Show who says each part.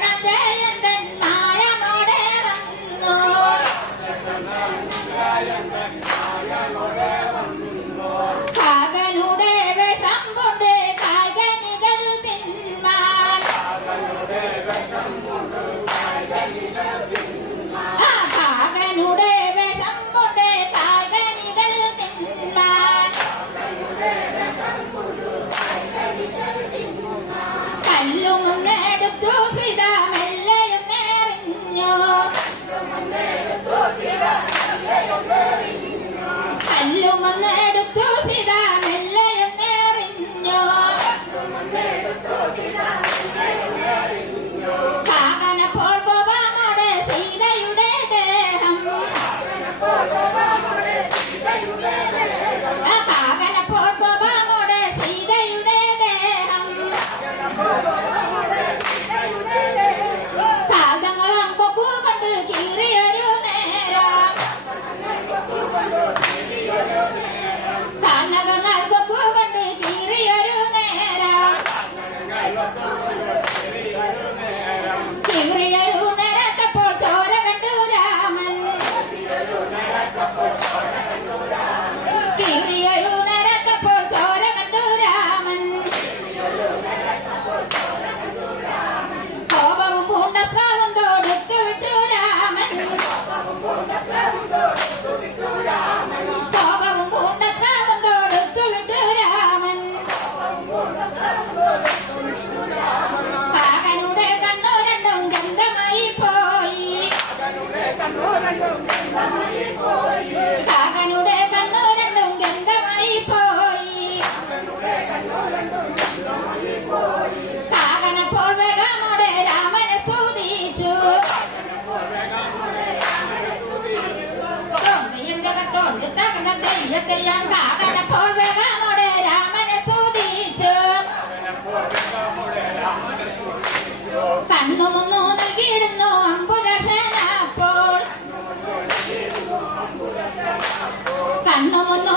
Speaker 1: Not dead. தலைமுறையா തെയ്യത്തെയ്യാൻ കാകനപ്പോൾ అన్నం వల్ల